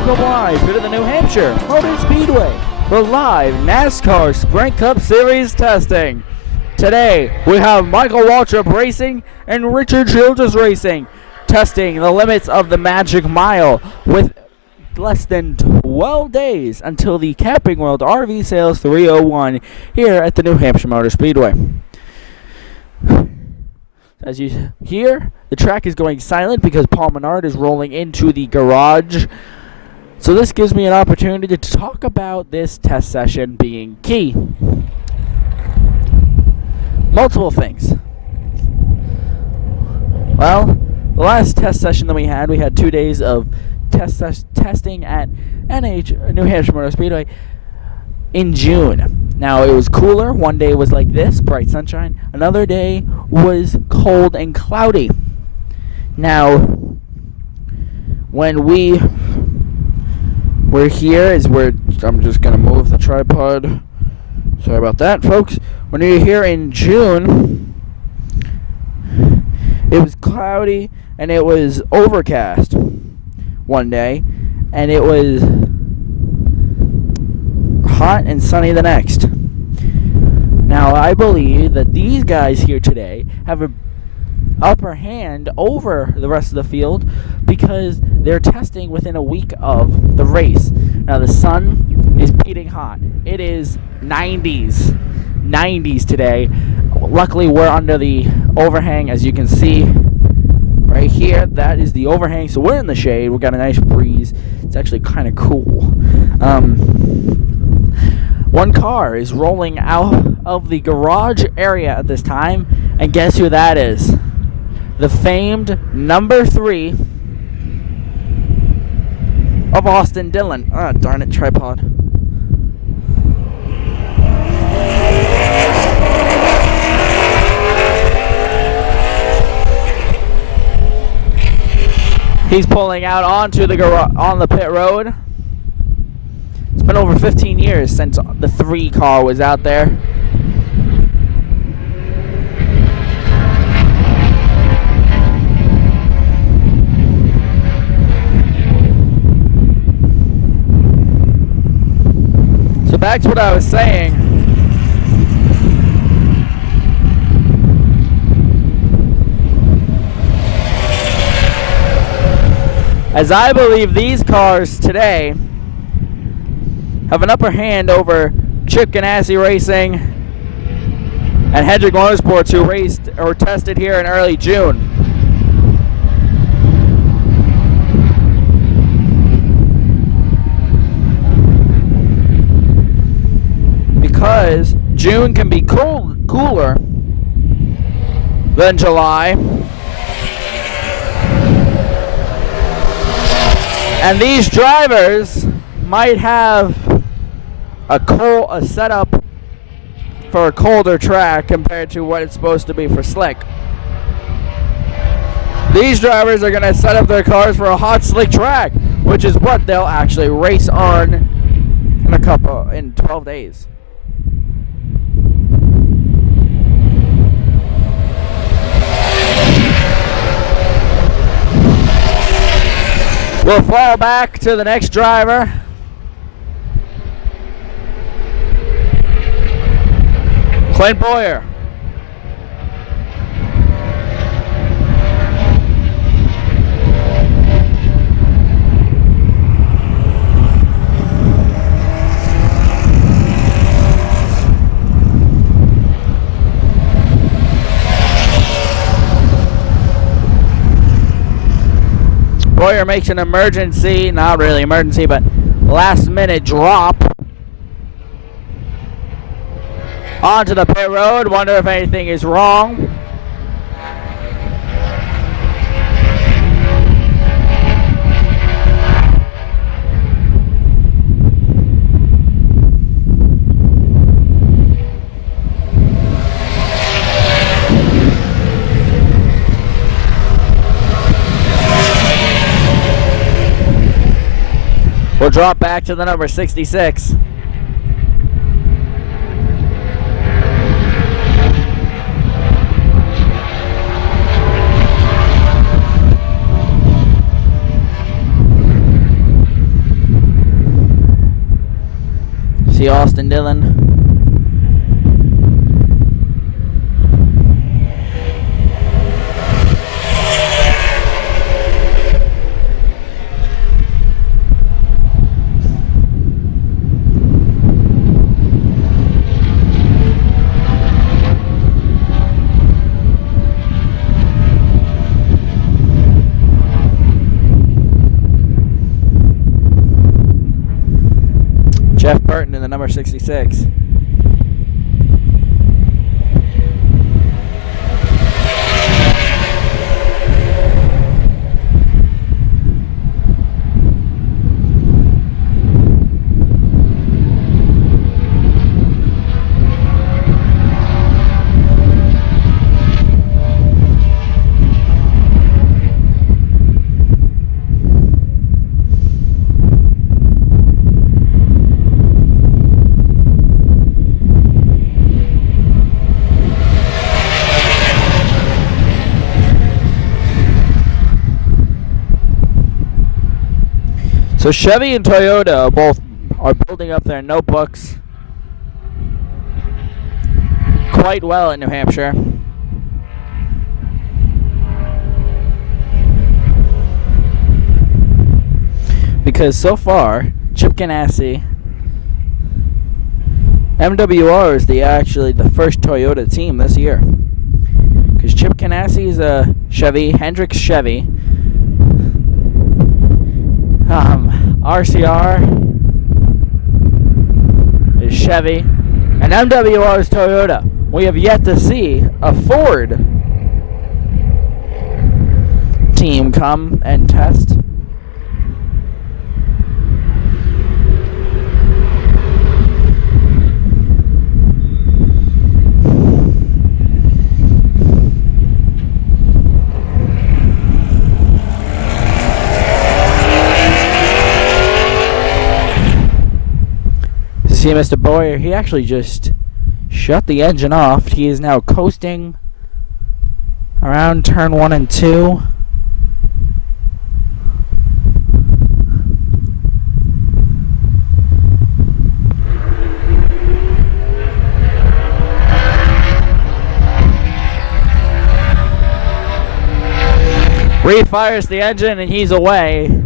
Welcome live to the New Hampshire Motor Speedway for live NASCAR Sprint Cup Series testing. Today we have Michael Waltrip Racing and Richard Childress Racing testing the limits of the Magic Mile with less than 12 days until the Camping World RV Sales 301 here at the New Hampshire Motor Speedway. As you hear, the track is going silent because Paul Menard is rolling into the garage. So this gives me an opportunity to talk about this test session being key. Multiple things. Well, the last test session that we had 2 days of testing at New Hampshire Motor Speedway in June. Now, it was cooler. One day was like this, bright sunshine. Another day was cold and cloudy. Now, when we were here, I'm just going to move the tripod. Sorry about that, folks. When we were here in June, it was cloudy and it was overcast one day, and it was hot and sunny the next. Now, I believe that these guys here today have an upper hand over the rest of the field because they're testing within a week of the race. Now, the sun is beating hot. It is 90s today. Luckily, we're under the overhang, as you can see right here. That is the overhang, so we're in the shade. We've got a nice breeze. It's actually kind of cool. One car is rolling out of the garage area at this time, and guess who that is? The famed number 3 of Austin Dillon. Ah, darn it, tripod. He's pulling out onto the on the pit road. It's been over 15 years since the 3 car was out there. So back to what I was saying. As I believe these cars today have an upper hand over Chip Ganassi Racing and Hendrick Motorsports, who raced or tested here in early June. Because June can be cooler than July. And these drivers might have a setup for a colder track compared to what it's supposed to be for slick. These drivers are going to set up their cars for a hot, slick track, which is what they'll actually race on in 12 days. We'll fall back to the next driver. Clint Boyer. Boyer makes an emergency, not really emergency, but last minute drop onto the pit road. Wonder if anything is wrong. We'll drop back to the number 66. See Austin Dillon. Jeff Burton in the number 66. So Chevy and Toyota both are building up their notebooks quite well in New Hampshire. Because so far, Chip Ganassi, MWR is actually the first Toyota team this year. Because Chip Ganassi is a Chevy, Hendricks Chevy. RCR is Chevy, and MWR is Toyota. We have yet to see a Ford team come and test. See Mr. Boyer, he actually just shut the engine off. He is now coasting around turn 1 and 2. Refires the engine and he's away.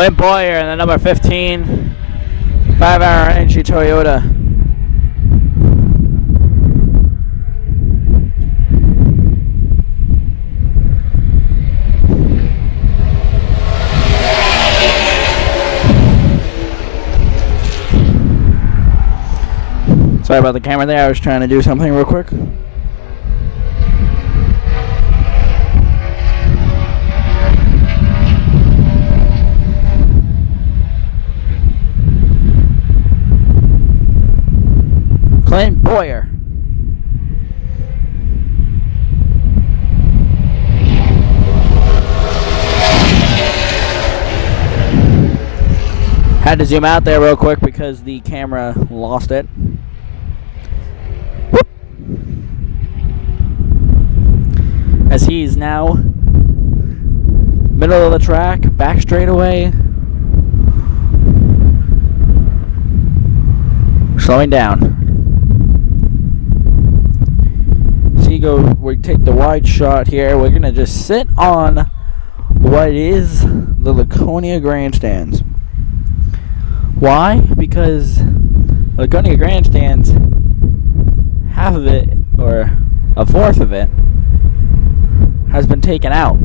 Clint Boyer in the number 15, 5-hour entry Toyota. Sorry about the camera there, I was trying to do something real quick. Clint Boyer. Had to zoom out there real quick because the camera lost it. Whoop. As he's now middle of the track, back straightaway. Slowing down. We take the wide shot here. We're going to just sit on what is the Laconia Grandstands. Why? Because Laconia Grandstands, half of it, or a fourth of it, has been taken out.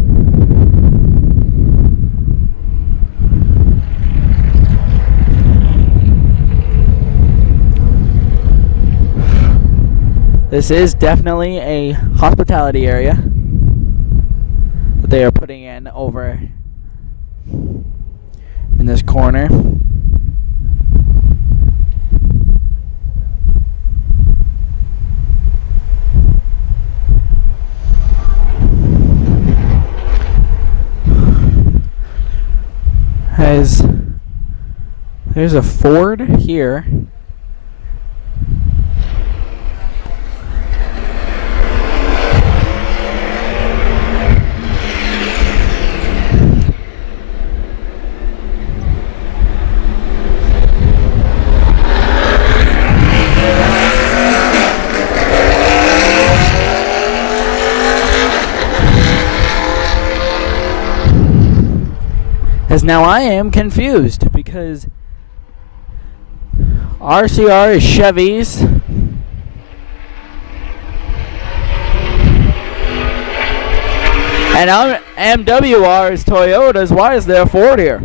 This is definitely a hospitality area that they are putting in over in this corner. There's a Ford here. As now I am confused because RCR is Chevy's and MWR is Toyota's. Why is there a Ford here?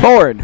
Ford.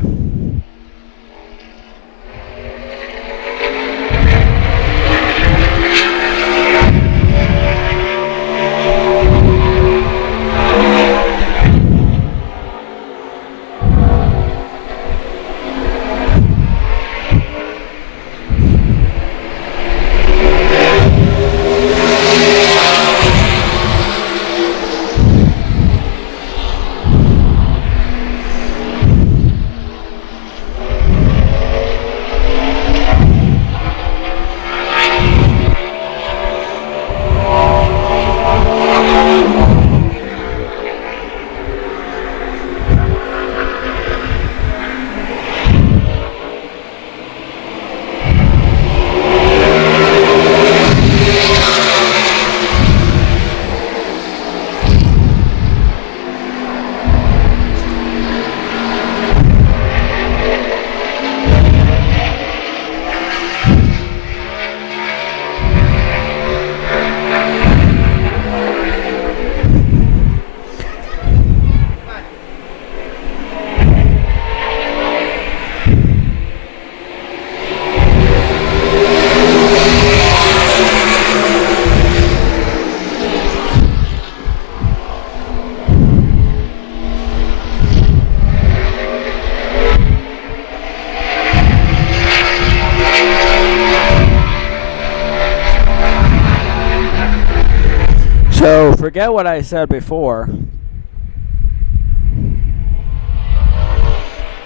So forget what I said before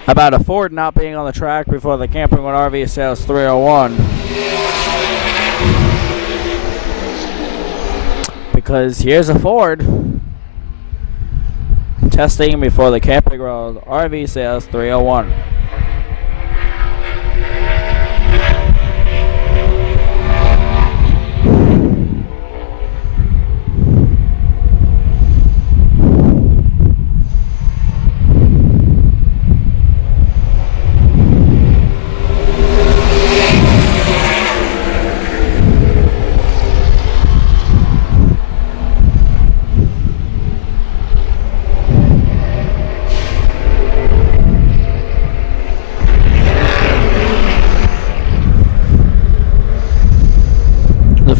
about a Ford not being on the track before the Camping with RV Sales 301. Because here's a Ford testing before the Camping World RV Sales 301.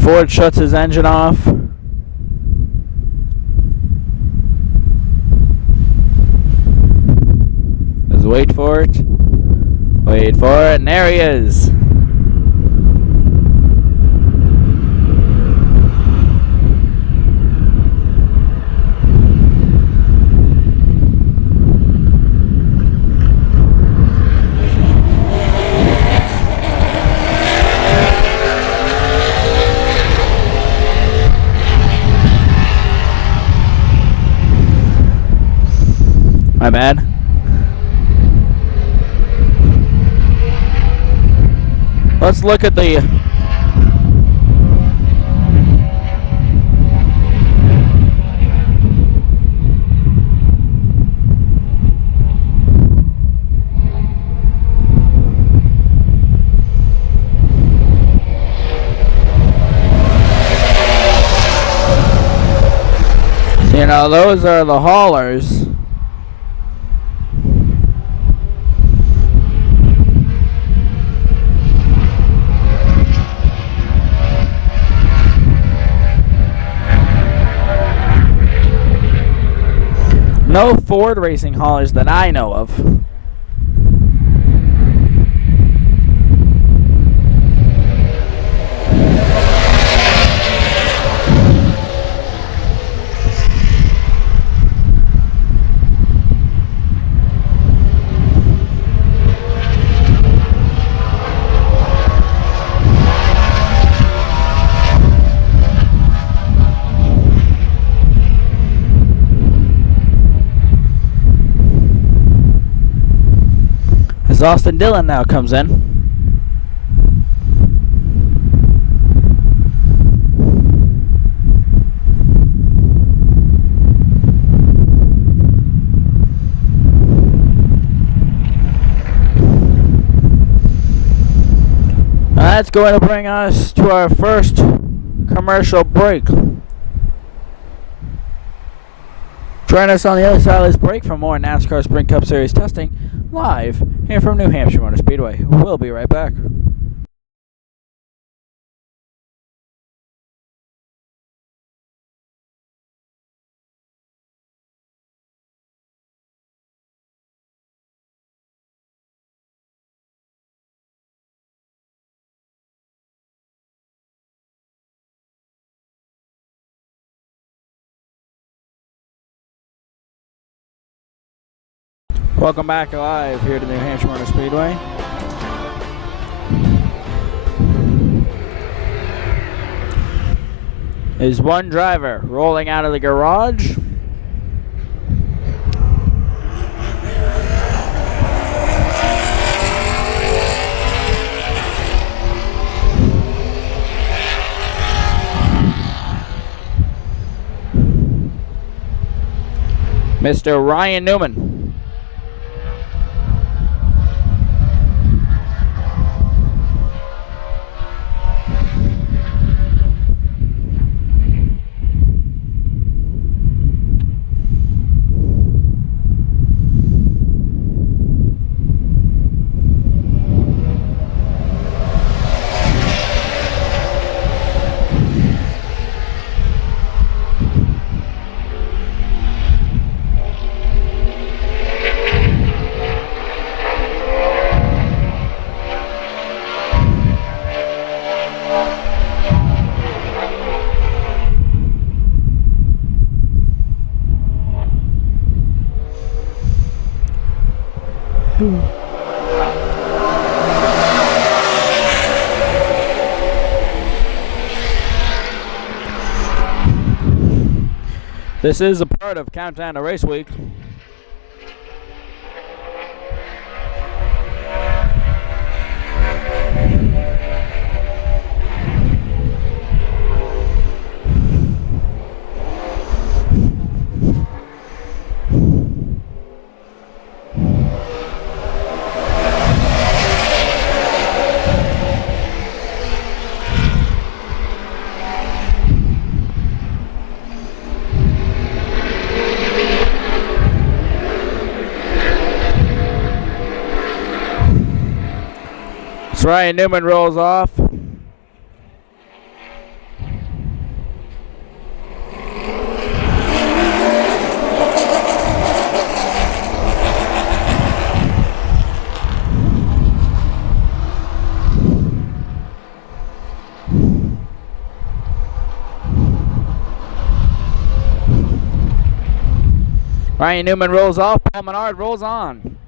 Ford shuts his engine off. Just wait for it. Wait for it, and there he is. My bad. Let's look at the you know, those are the haulers. No Ford racing haulers that I know of. As Austin Dillon now comes in. That's going to bring us to our first commercial break. Join us on the other side of this break for more NASCAR Sprint Cup Series testing live here from New Hampshire Motor Speedway. We'll be right back. Welcome back live here to New Hampshire Motor Speedway. Is one driver rolling out of the garage. Mr. Ryan Newman. This is a part of Countdown to Race Week. Ryan Newman rolls off. Ryan Newman rolls off. Paul Menard rolls on.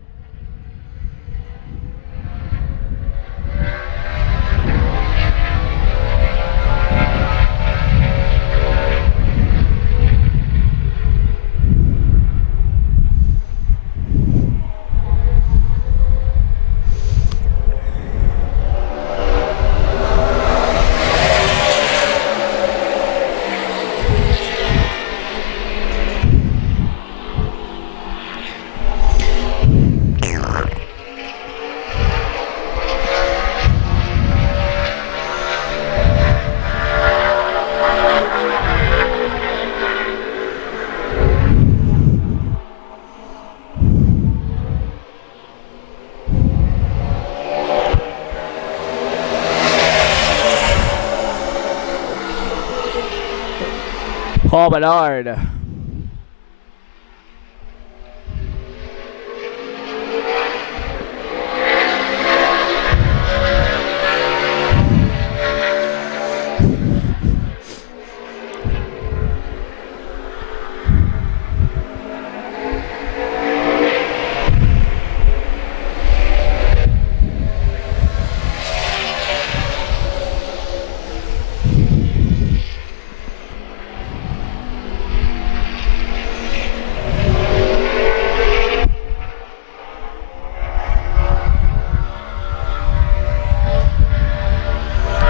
Paul Bedard.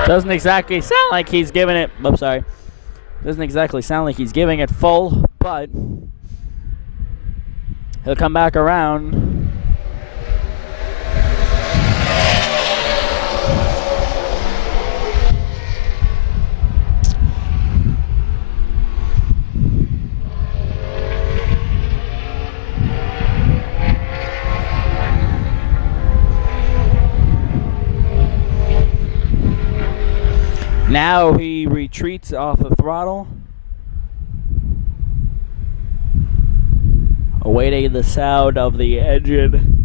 Doesn't exactly sound like he's giving it. I'm sorry. Doesn't exactly sound like he's giving it full, but he'll come back around. Now he retreats off the throttle, awaiting the sound of the engine.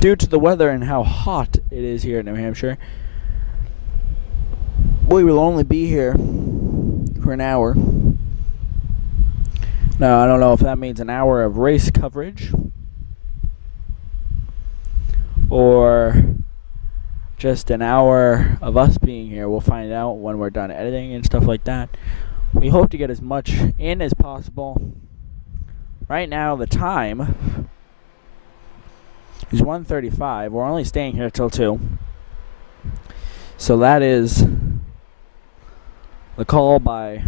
Due to the weather and how hot it is here in New Hampshire, we will only be here for an hour. Now, I don't know if that means an hour of race coverage or just an hour of us being here. We'll find out when we're done editing and stuff like that. We hope to get as much in as possible. Right now, the time is 1:35. We're only staying here till 2. So that is the call by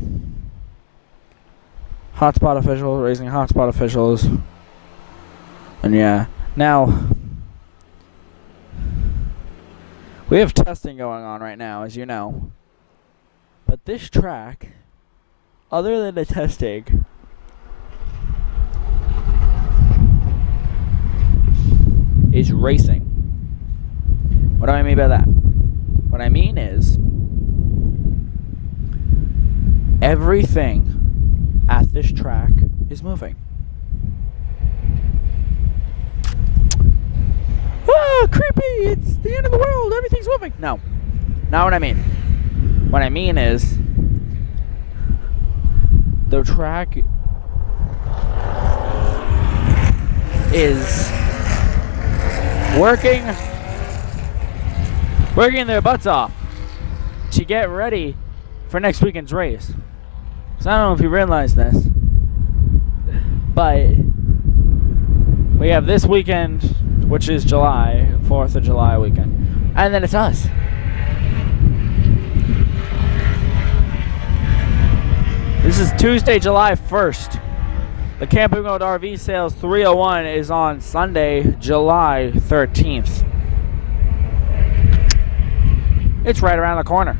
Hotspot officials, raising Hotspot officials. And yeah, now we have testing going on right now, as you know. But this track, other than the testing, is racing. What do I mean by that? What I mean is everything at this track is moving. Ah, creepy! It's the end of the world. Everything's moving. No, not what I mean. What I mean is the track is working their butts off to get ready for next weekend's race. So I don't know if you realize this, but we have this weekend, which is July 4th of July weekend, and then it's us. This is Tuesday, July 1st. The Camping World RV Sales 301 is on Sunday, July 13th. It's right around the corner.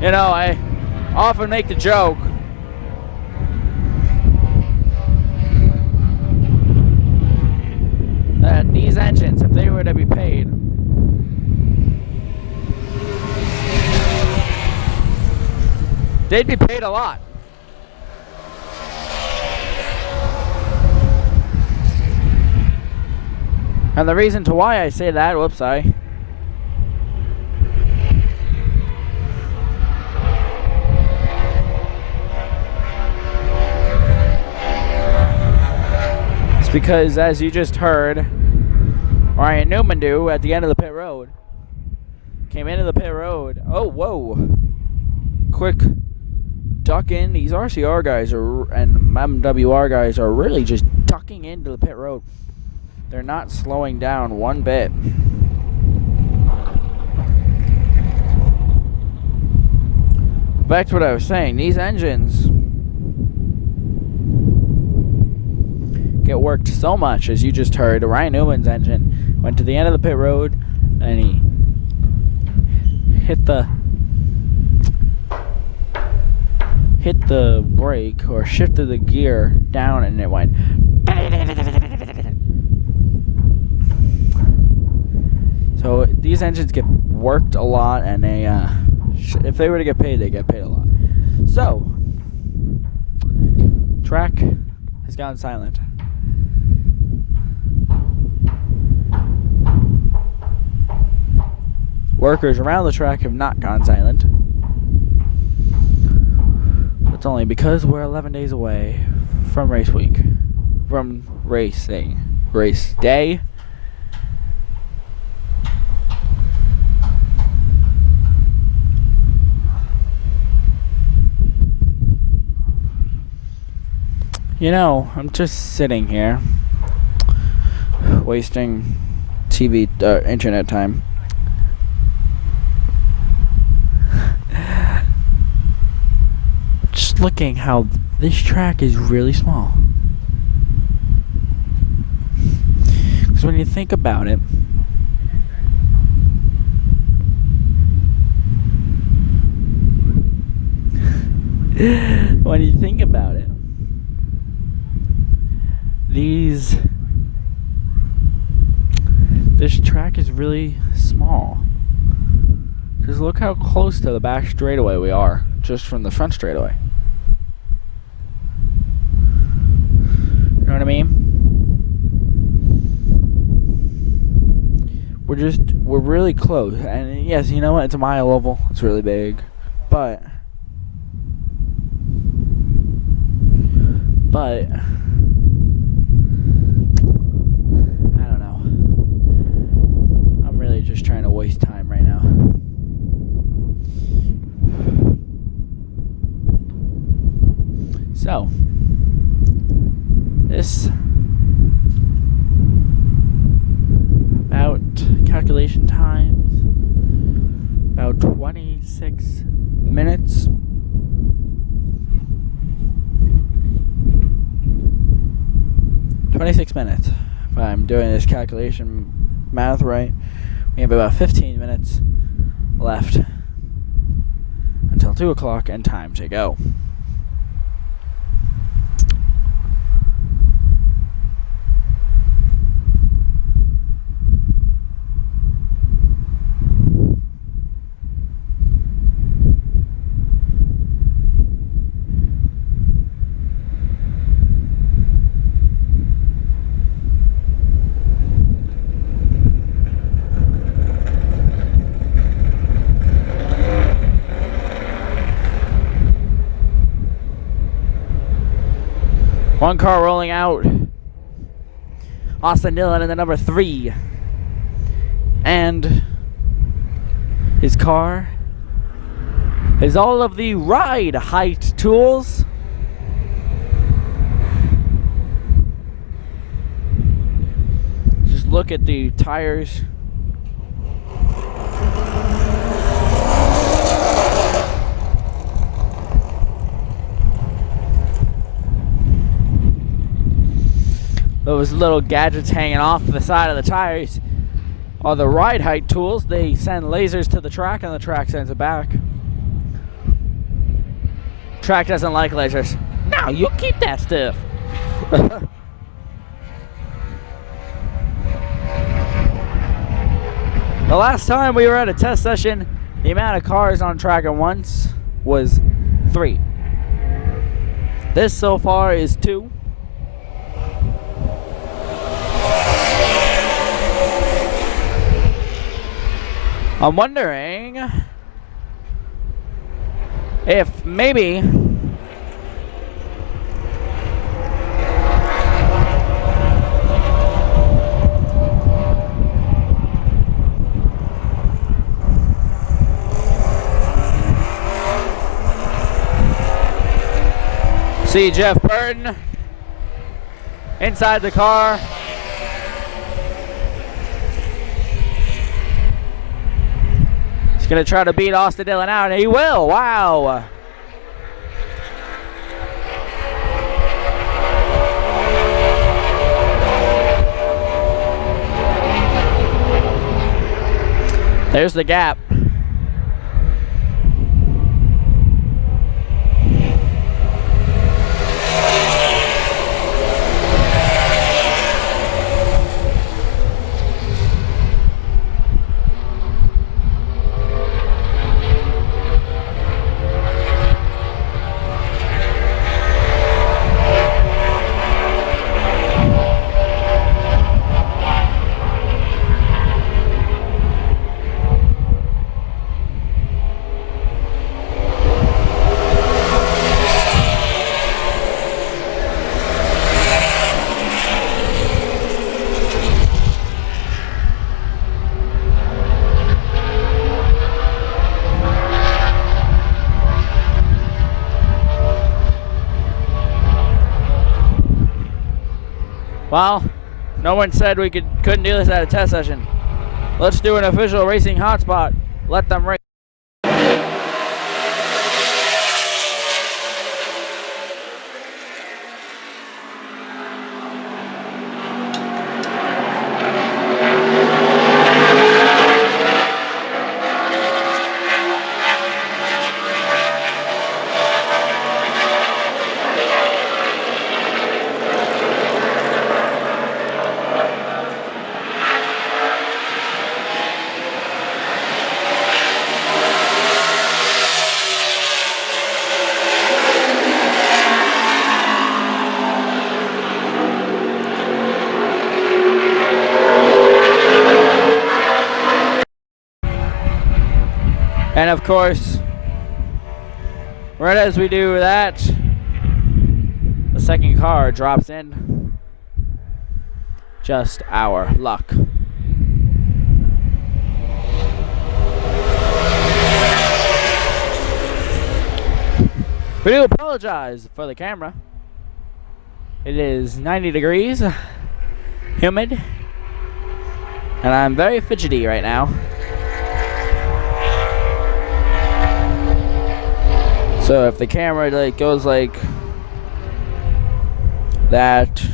You know, I often make the joke that these engines, if they were to be paid, they'd be paid a lot. And the reason to why I say that, whoops, it's because, as you just heard, Ryan Newman do at the end of the pit road. Came into the pit road. Oh, whoa. Quick ducking. These RCR guys and MWR guys are really just ducking into the pit road. They're not slowing down one bit. Back to what I was saying. These engines get worked so much, as you just heard. Ryan Newman's engine went to the end of the pit road, and he hit the brake or shifted the gear down, and it went. So these engines get worked a lot, and they if they were to get paid, they get paid a lot. So track has gone silent. Workers around the track have not gone silent. It's only because we're 11 days away from race week. From racing. Race day. You know, I'm just sitting here wasting internet time. Just looking how this track is really small. Because when you think about it, this track is really small. Because look how close to the back straightaway we are, just from the front straightaway. You know what I mean? We're really close. And yes, you know what? It's a mile oval. It's really big. But I don't know. I'm really just trying to waste time right now. So, this about calculation times, about 26 minutes. If I'm doing this calculation math right, we have about 15 minutes left until 2 o'clock and time to go. One car rolling out. Austin Dillon in the number 3. And his car has all of the ride height tools. Just look at the tires. Those little gadgets hanging off the side of the tires are the ride height tools. They send lasers to the track and the track sends it back. Track doesn't like lasers. No, you keep that stuff. The last time we were at a test session, the amount of cars on track at once was 3. This so far is 2. I'm wondering if maybe see Jeff Burton inside the car. He's going to try to beat Austin Dillon out, and he will. Wow. There's the gap. Well, no one said we couldn't do this at a test session. Let's do an official racing hotspot. Let them race. And of course, right as we do that, the second car drops in. Just our luck. We do apologize for the camera. It is 90 degrees, humid, and I'm very fidgety right now. So if the camera goes like that,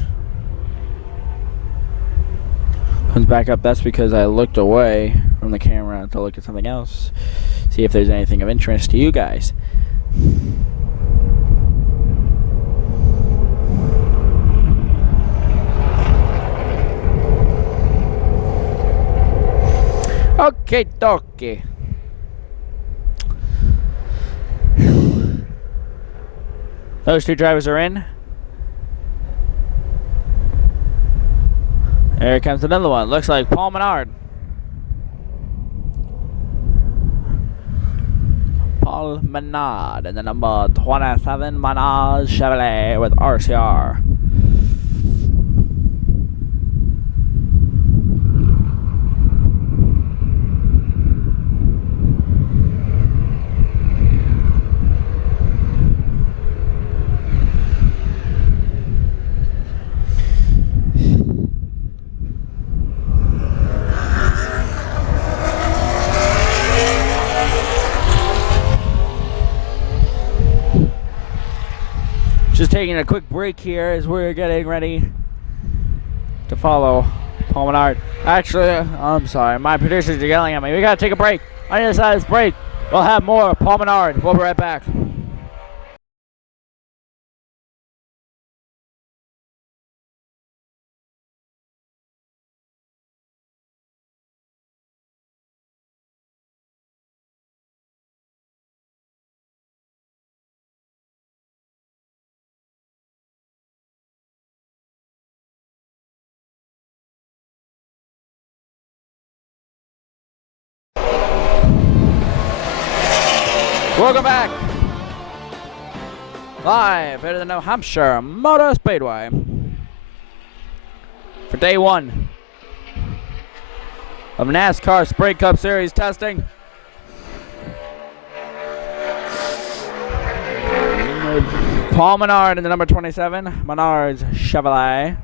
comes back up, that's because I looked away from the camera to look at something else, see if there's anything of interest to you guys. Okay, dokie. Those two drivers are in. Here comes another one. Looks like Paul Menard. Paul Menard and the number 27 Menard Chevrolet with RCR. Just taking a quick break here as we're getting ready to follow Paul Menard. Actually, I'm sorry, my producers are yelling at me. We gotta take a break. On the other side of this break, we'll have more of Paul Menard. We'll be right back. Welcome back. Live here at the Hampshire Motor Speedway for day one of NASCAR Sprint Cup Series testing. Paul Menard in the number 27, Menard's Chevrolet.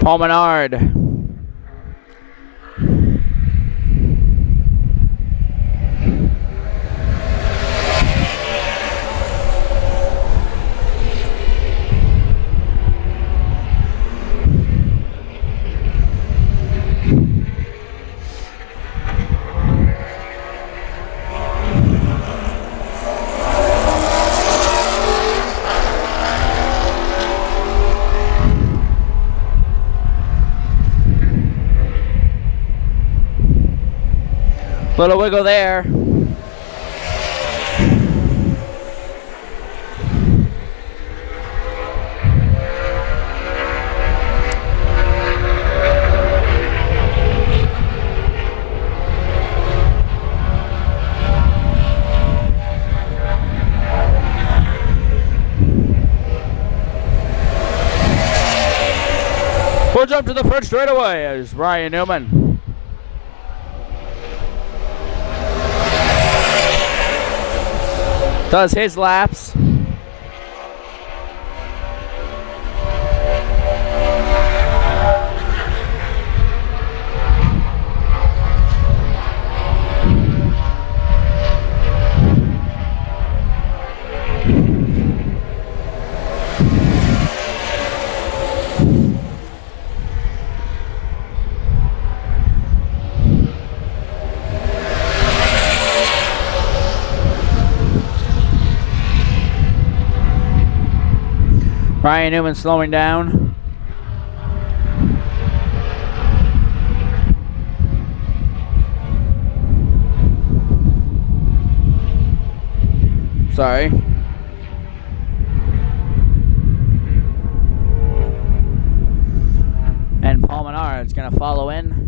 Paul Menard. Little wiggle there. We'll jump to the first straightaway as Ryan Newman does his laps. Ryan Newman slowing down. Sorry. And Paul Menard's going to follow in.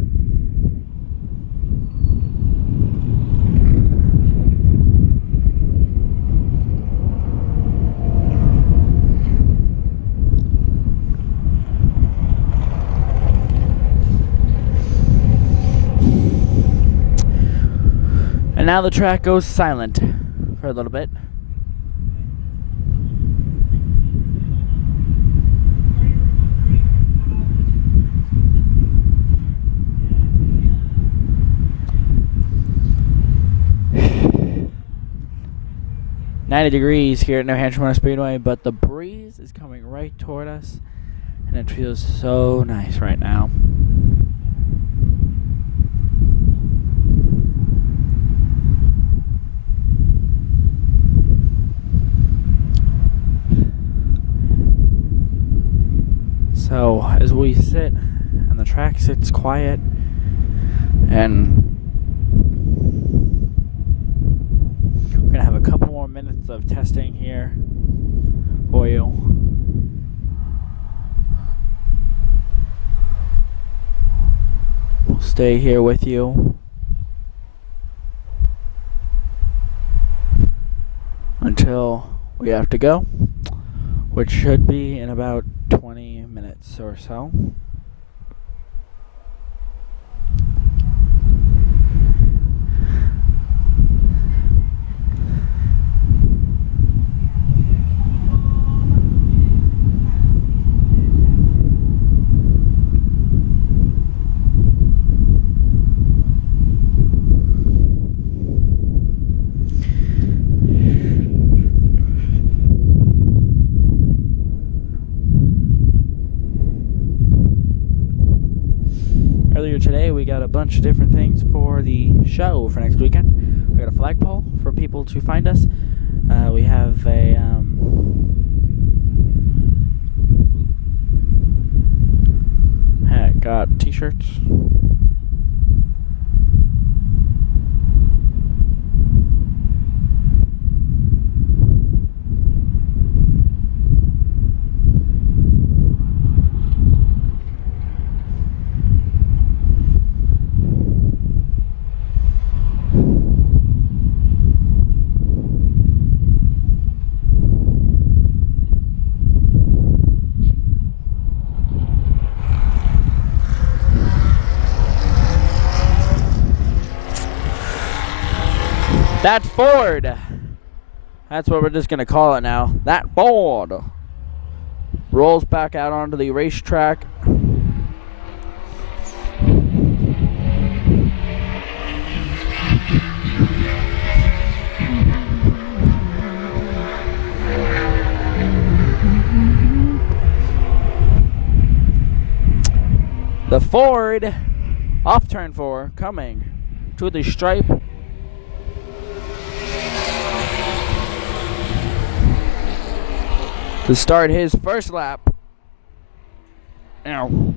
And now the track goes silent for a little bit. $90 here at New Hampshire Motor Speedway, but the breeze is coming right toward us, and it feels so nice right now. So as we sit and the track sits quiet, and we're gonna have a couple more minutes of testing here for you. We'll stay here with you until we have to go, which should be in about 20 minutes or so. today we got a bunch of different things for the show for next weekend. We got a flagpole for people to find us. We have a got t-shirts. That Ford. That's what we're just going to call it now. That Ford rolls back out onto the racetrack. The Ford off turn 4 coming to the stripe. To start his first lap. Ow.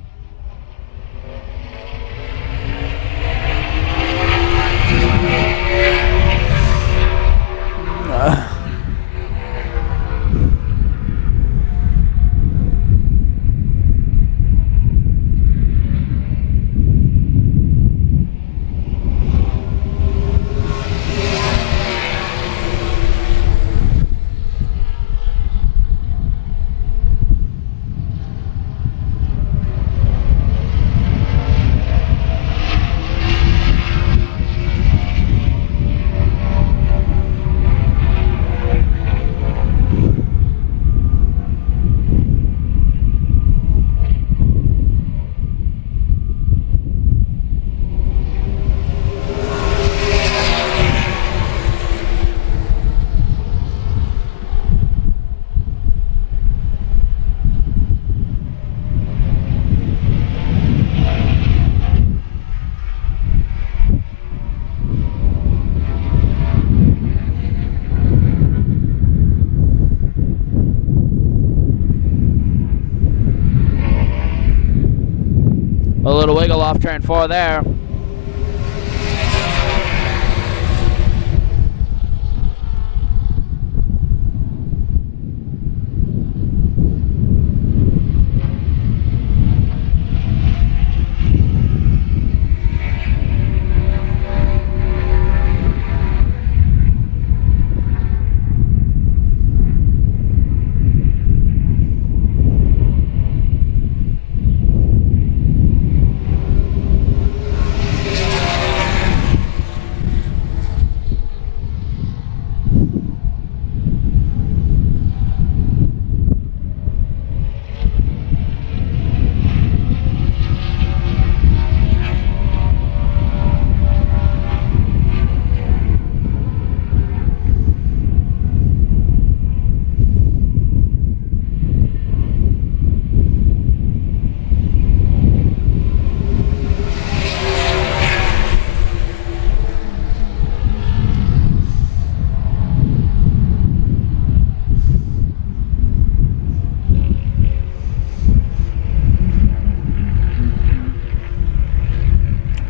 A little wiggle off turn 4 there.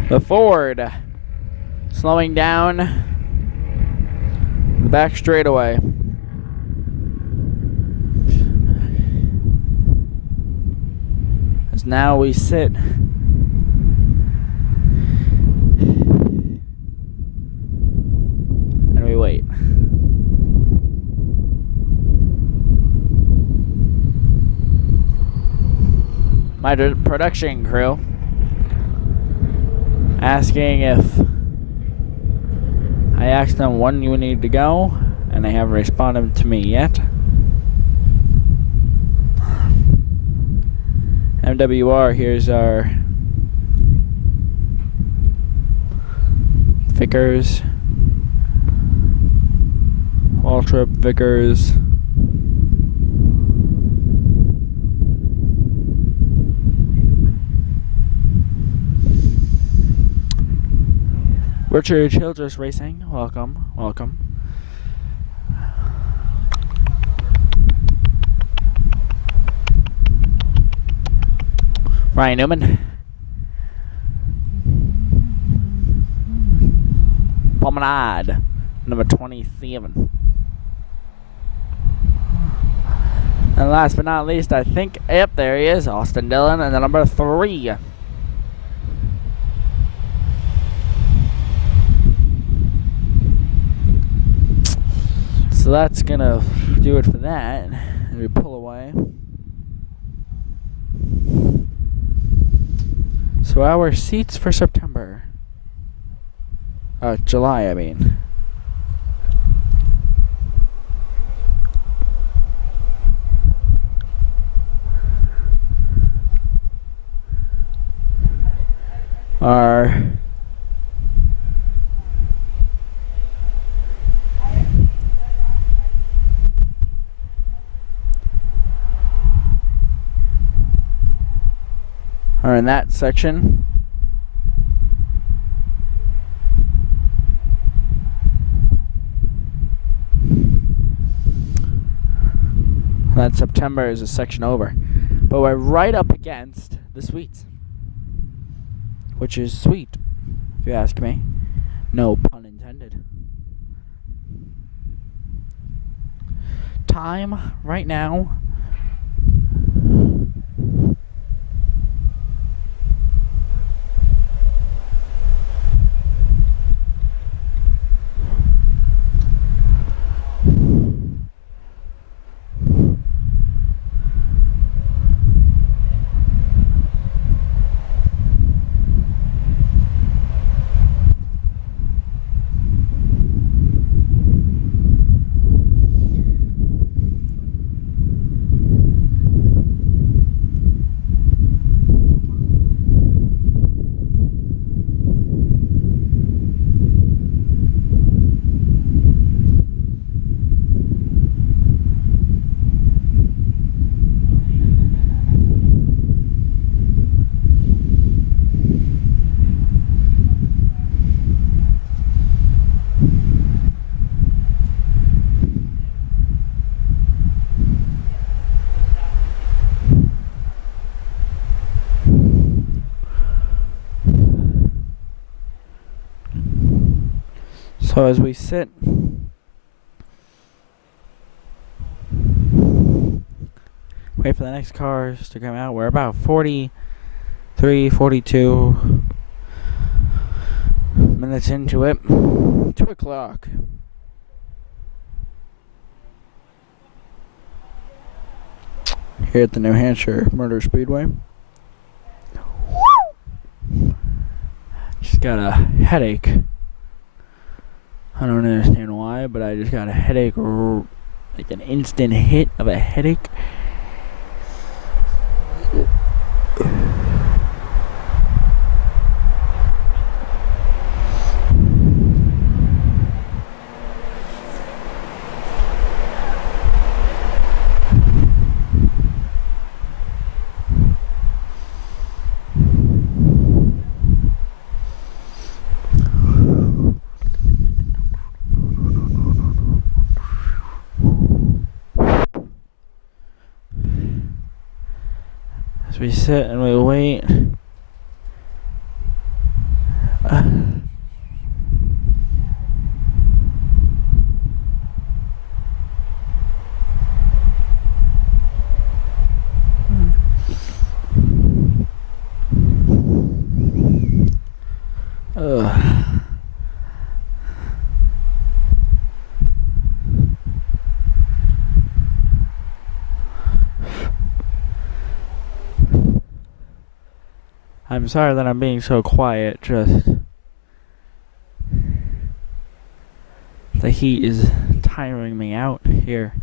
The Ford slowing down the back straightaway. As now we sit and we wait. My production crew asking if I asked them when you need to go, and they haven't responded to me yet. MWR, here's our Vickers, Waltrip, Vickers. Richard Childress Racing, welcome, welcome. Ryan Newman. Promenade, number 27. And last but not least, I think, yep, there he is, Austin Dillon, and the number 3. So that's gonna do it for that. We pull away. So our seats for September. July, I mean. Are in that section. That September is a section over. But we're right up against the suites, which is sweet, if you ask me. No pun intended. Time right now. So as we sit, wait for the next cars to come out, we're about 43, 42 minutes into it. 2 o'clock. Here at the New Hampshire Motor Speedway. Just got a headache. I don't understand why, but I just got a headache, like an instant hit of a headache. We sit and we wait. I'm sorry that I'm being so quiet, just the heat is tiring me out here.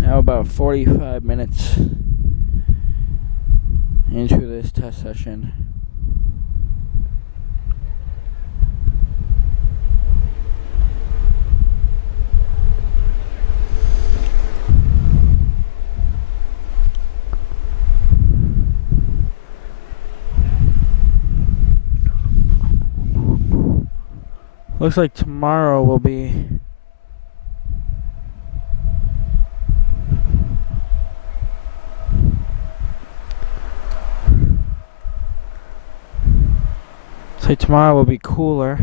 Now about 45 minutes into this test session. Looks like tomorrow will be cooler.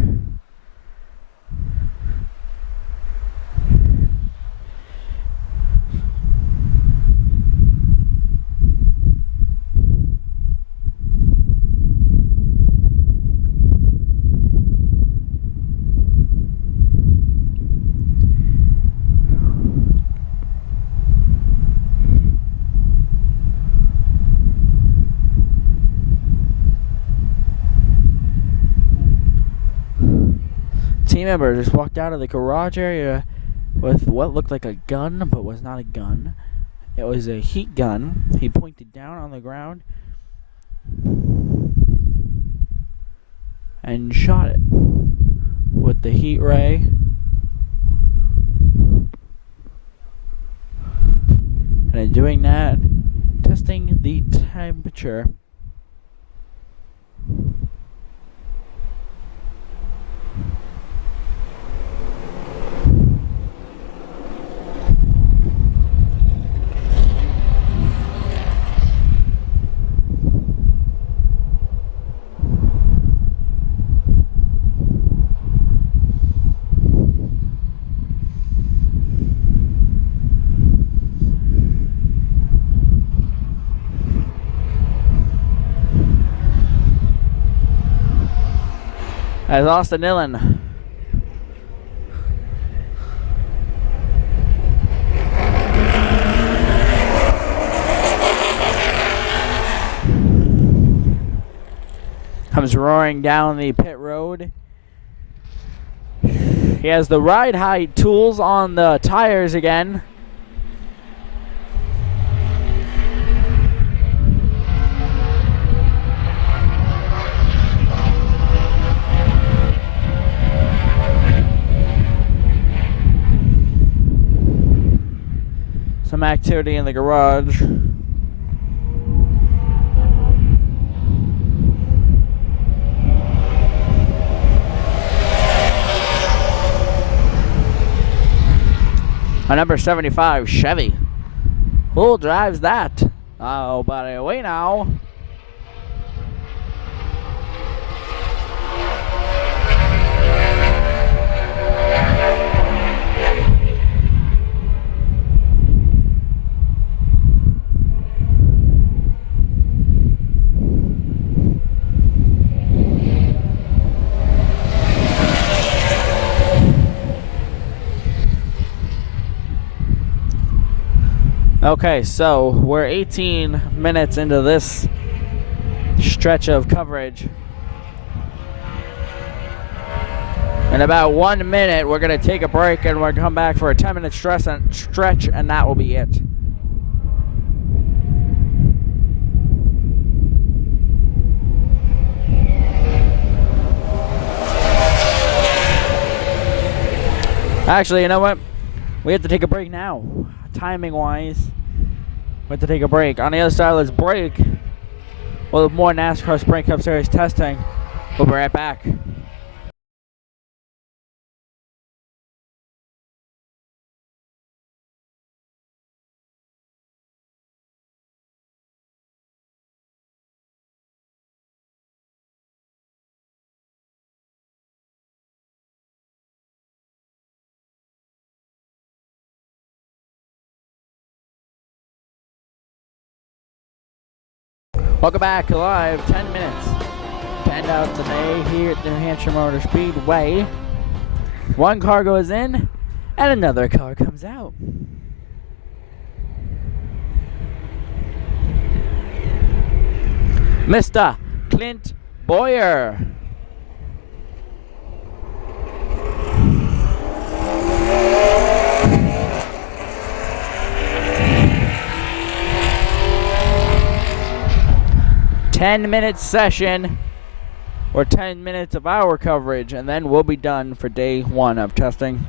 Team member just walked out of the garage area with what looked like a gun, but was not a gun. It was a heat gun. He pointed down on the ground and shot it with the heat ray. And in doing that, testing the temperature. As Austin Dillon comes roaring down the pit road. He has the ride height tools on the tires again. Some activity in the garage. A number 75 Chevy. Who drives that? Oh, buddy, wait now. Okay, so we're 18 minutes into this stretch of coverage. In about 1 minute, we're going to take a break and we're going to come back for a 10-minute stretch, and that will be it. Actually, you know what? We have to take a break now. Timing-wise, we have to take a break. On the other side, let's break. We'll have more NASCAR Sprint Cup Series testing. We'll be right back. Welcome back live, 10 minutes. To end out the day here at the New Hampshire Motor Speedway. One car goes in, and another car comes out. Mr. Clint Boyer. "10-minute session," or 10 minutes of our coverage, and then we'll be done for day 1 of testing.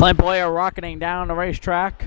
Clint Boyer rocketing down the racetrack.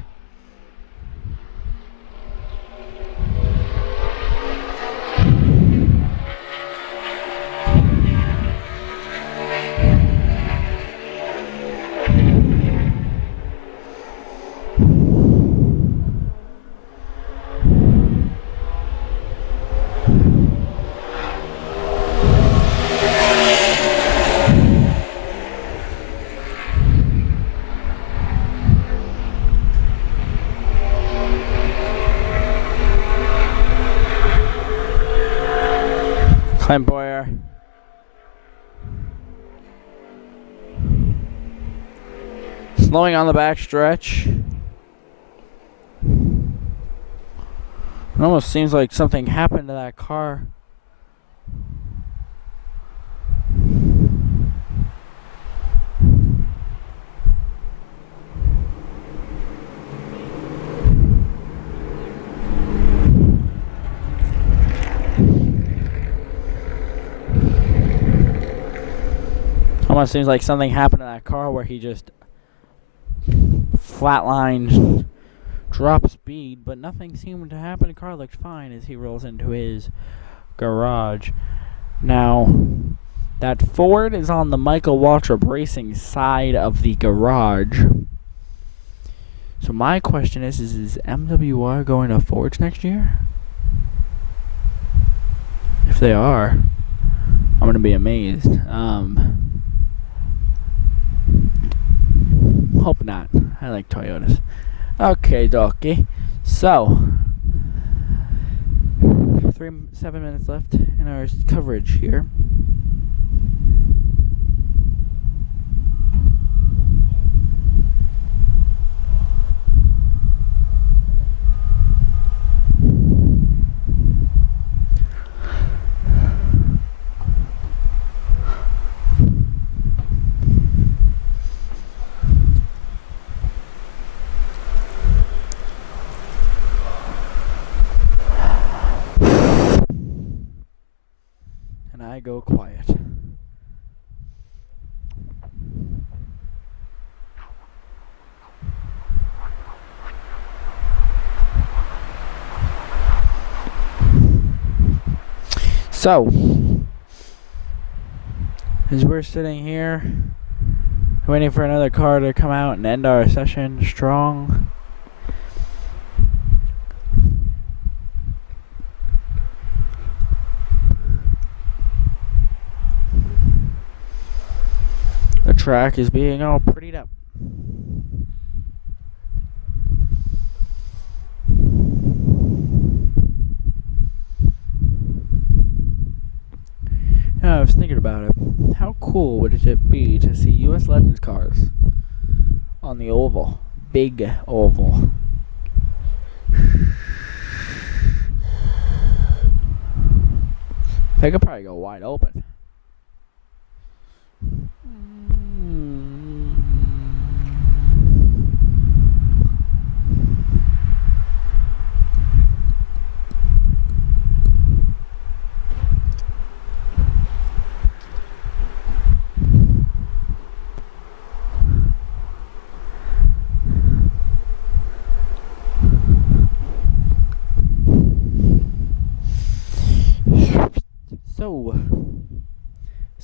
Clint Boyer slowing on the back stretch. It almost seems like something happened to that car. Almost seems like something happened to that car where he just flatlined, dropped speed, but nothing seemed to happen. The car looked fine as he rolls into his garage. Now, that Ford is on the Michael Waltrip Racing side of the garage. So my question is MWR going to Forge next year? If they are, I'm going to be amazed. Hope not. I like Toyotas. Okay, dokie. So, 7 minutes left in our coverage here. I go quiet. So, as we're sitting here waiting for another car to come out and end our session strong, the track is being all prettied up. Now, I was thinking about it. How cool would it be to see U.S. Legends cars on the oval? Big oval. They could probably go wide open.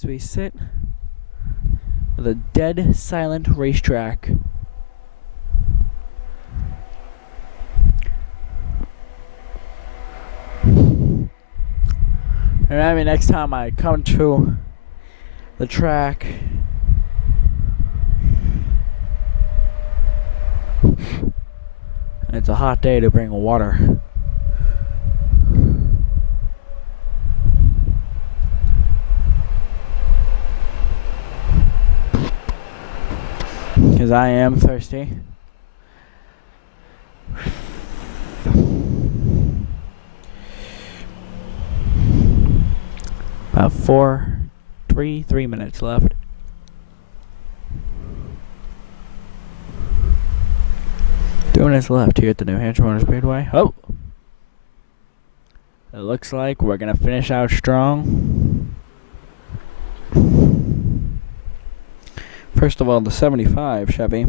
So we sit with a dead silent racetrack. And maybe next time I come to the track, and it's a hot day to bring water. Because I am thirsty. About 3 minutes left. Two minutes left here at the New Hampshire Motor Speedway. Oh! It looks like we're going to finish out strong. First of all, the 75 Chevy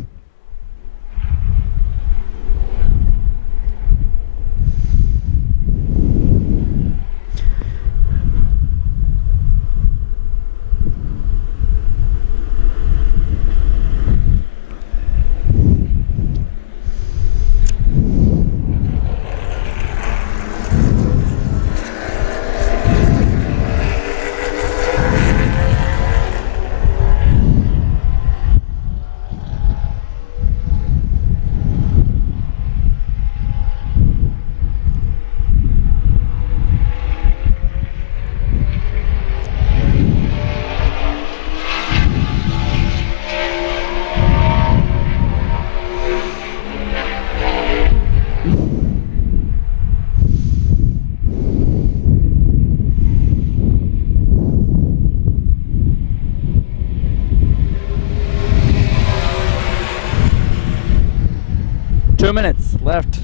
2 minutes left.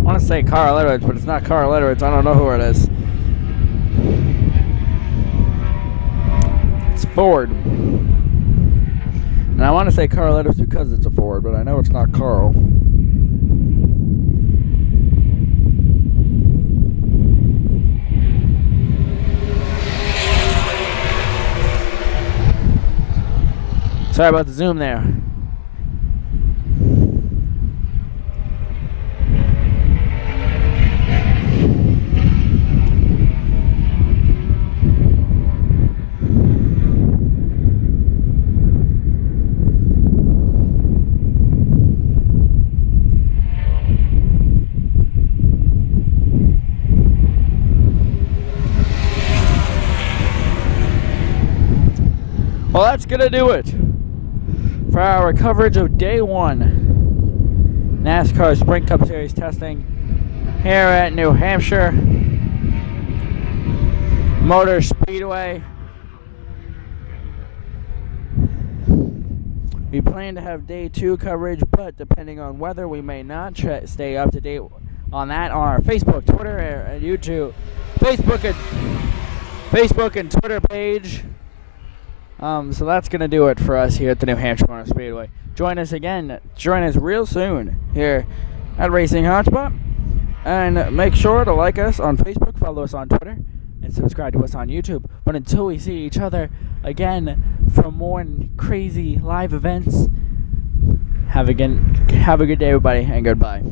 I want to say Carl Edwards, but it's not Carl Edwards. I don't know who it is. It's Ford. And I want to say Carl Edwards because it's a Ford, but I know it's not Carl. Sorry about the zoom there. Well, that's going to do it for our coverage of Day 1 NASCAR Sprint Cup Series testing here at New Hampshire Motor Speedway. We plan to have Day 2 coverage, but depending on weather, we may not stay up to date on that on our Facebook, Twitter, and YouTube. Facebook and Twitter page. So that's going to do it for us here at the New Hampshire Motor Speedway. Join us real soon here at Racing Hotspot. And make sure to like us on Facebook, follow us on Twitter, and subscribe to us on YouTube. But until we see each other again for more crazy live events, have a good day, everybody, and goodbye.